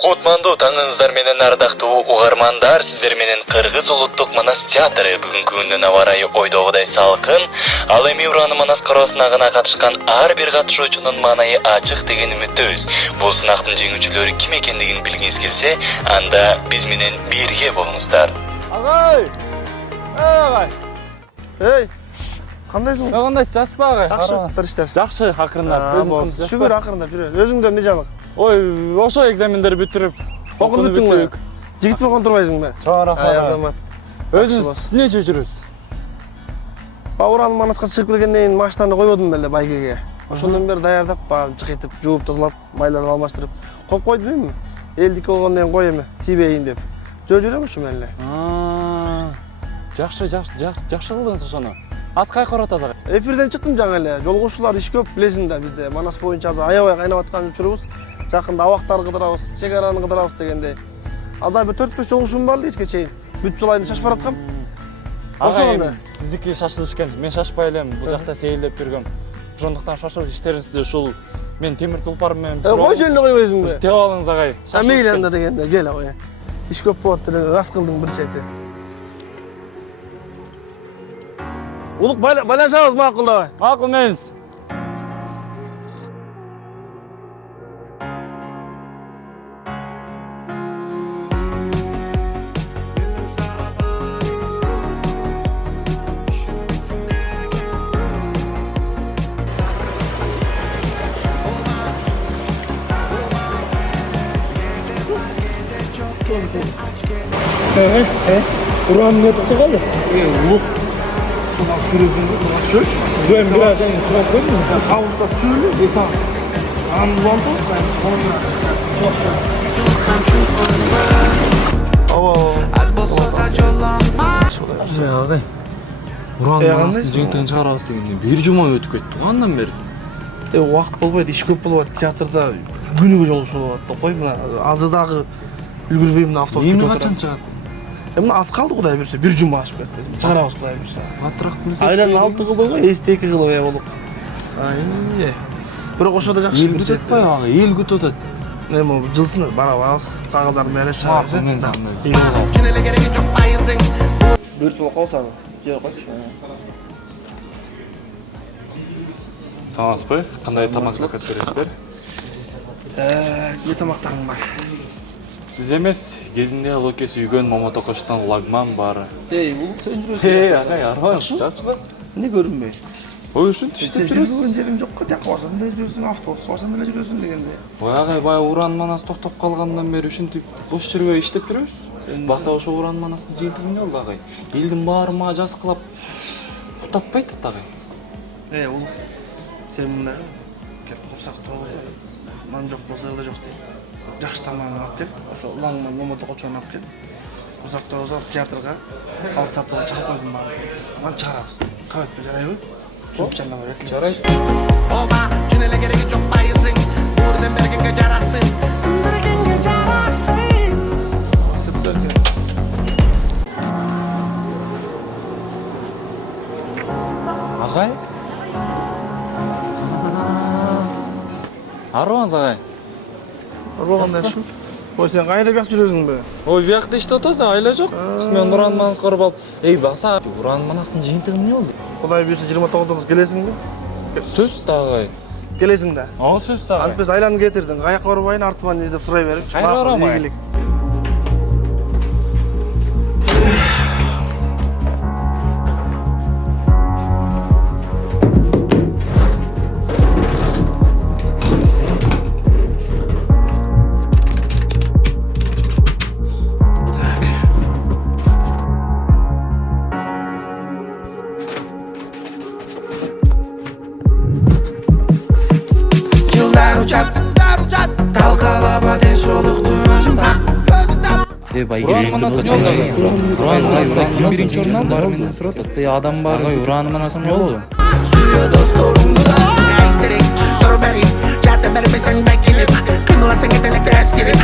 Кутмандуу таңыңыздар менен ардактуу угармандар, сиздер менен Кыргыз улуттук манас театры бүгүнкү күндүн аба ырайы ойдогудай салкын. Ал эми Уран манас коросуна гана катышкан ар бир катышуучунун маанайы ачык деген үмүттөбүз. Бул сынактын жеңүүчүлөрү ким экендигин билгиңиз келсе, анда биз менен бирге болуңуздар. Агай! Агай! Эй, кандайсың? Кандайсыз, жакшыбы агай? Жакшы, иштер. Жакшы, акырындап. Өзүңүз Шүгүр акырындап жүрөбүз. Өзүңдөн эмне жаңылык? Ой, ошо экзамендер бүтүрүп, Окуп бүттүңбү? Жигит болгон турбайсыңбы? Чоң рахмат. Ай, азамат. Өзүңүз эмне жүрүсүз? Уран манаска чыгып келгенден кийин машинаны койбодум беле байгеге. Ошондон бери даярдап, баягы жыкытып, жууп, тазалап, майларды алмаштырып коюп койдум эми. Элдики болгондон кийин кой эми, тийбейин деп. Жүрөм ушу менен эле. Жакшы кылдыңыз ошону. Аз кайкы атасыз? Эфирден чыктым жаңы эле. Жолгоочулар иш көп, билесиң да, бизде манас боюнча азыр аябай кайнап аткан учурубуз. Жакында абактарды кыдырабыз, чек араны кыдырабыз дегендей. Ада бир 4-5 жолугушуум бар эле кечке чейин. Бүтүп салайын шашып бараткам. Ошондо сиздики шашылыш экен. Мен шашпай элем. Бул жакта сейилдеп жүргөм. Ошондуктан шашып иштериңизди ушул мен темир тулпар менен койчу эле койбойсуңбу? Теп алыңыз агай. Мейли анда дегенде, кел агай. Иш көп болот деле рас кылдың бир чети. Улук байланышабыз макул дабай. Макул менс. Уран не токтогон? Улук. Шүрөсүңдү, шүр. Жөн бираз сурап койдум. Кабылда чүрүлү, эса. Анланды, Агай. Уран манасын жыйынтыгын чыгарабыз дегенде бир жума өтүп кетти. Андан бери. Убакыт болбойт, иш көп болот. Театрда күнүгө жолугушуу болот да. Кой мына азыр дагы үлгүрбөйм да автобус. Эми качан чыгат? Мына аз калды Кудай буйрса, бир жума ашып кетсе. Чыгарабыз Кудай буйрса. Батыраак билсек. Айланын 6 кылды го, эсте 2 кылып болуп. Ай. Бирок ошодо жакшы Эл күтөт атпайбы агай? Эл күтөт атат. Эми жылсын барабыз, кагылдардын бери чыгарабыз. Мен сандай. Бир толук калсабы? Жер койчу. Саламатсызбы? Кандай тамак заказ бересиздер? Не тамактарың бар? Сиз эмес, кезинде Локе сүйгөн Момот Окоштон лагман бар. Бул сен жүрөсүң. Агай, арбаңыз жакшыбы? Не көрүнбөй? Ой, ушинтип иштеп жүрөсүз. Жерим жок, тияк барсаң деле жүрөсүң, автобуска барсаң деле жүрөсүң дегенде. Ой, агай, баягы Уран манас токтоп калгандан бери ушинтип бош жүрбөй иштеп жүрөбүз. Баса ошо Уран манасын жыйынтыгы эмне болду агай? Элдин баары мага жазкылап куттатпайт атат агай. Улук. Сен мында кеп курсак тоозу. Нан жок болсо да жок дейт. Жакшы тамагын алып кел. Ошо улаңман Момот Окочону алып кел. Курсак тоозу театрга калыс тартууга чыгып койдум бар. Ман чыгарабыз. Кабатпы жарайбы? Шопчандан бар. Жарайт. Oba, cünele gerek çok bayısın. Buradan bergenge carasın. Bergenge carasın. Süperken. Агай? Арбаңыз агай. Роганда шу. Ой, сен кайда бияк жүрөсүңбү? Ой, биякта иштеп атасың, айла жок. Мен Уран манас коруп алып, эй баса, Уран манасын жыйынтыгы эмне болду? Кудай буйрса 29-да келесиңби? Сөз да агай. Келесиң да. Ага, сөз да агай. Антпес айланып кетирдиң. Каяка барбайын, артыман издеп сурай берип. Кайра барамай. Talkalabadın soluktu özüm tak. Уран манасы Уран манасында ким биринчи орун алды? Бар менен сурап атты. Адам бар. Уран манасы эмне болду? Suya dostlarımı da Dur beri, zaten vermesen beklerim. Kırmılasın yetenekli eskerim.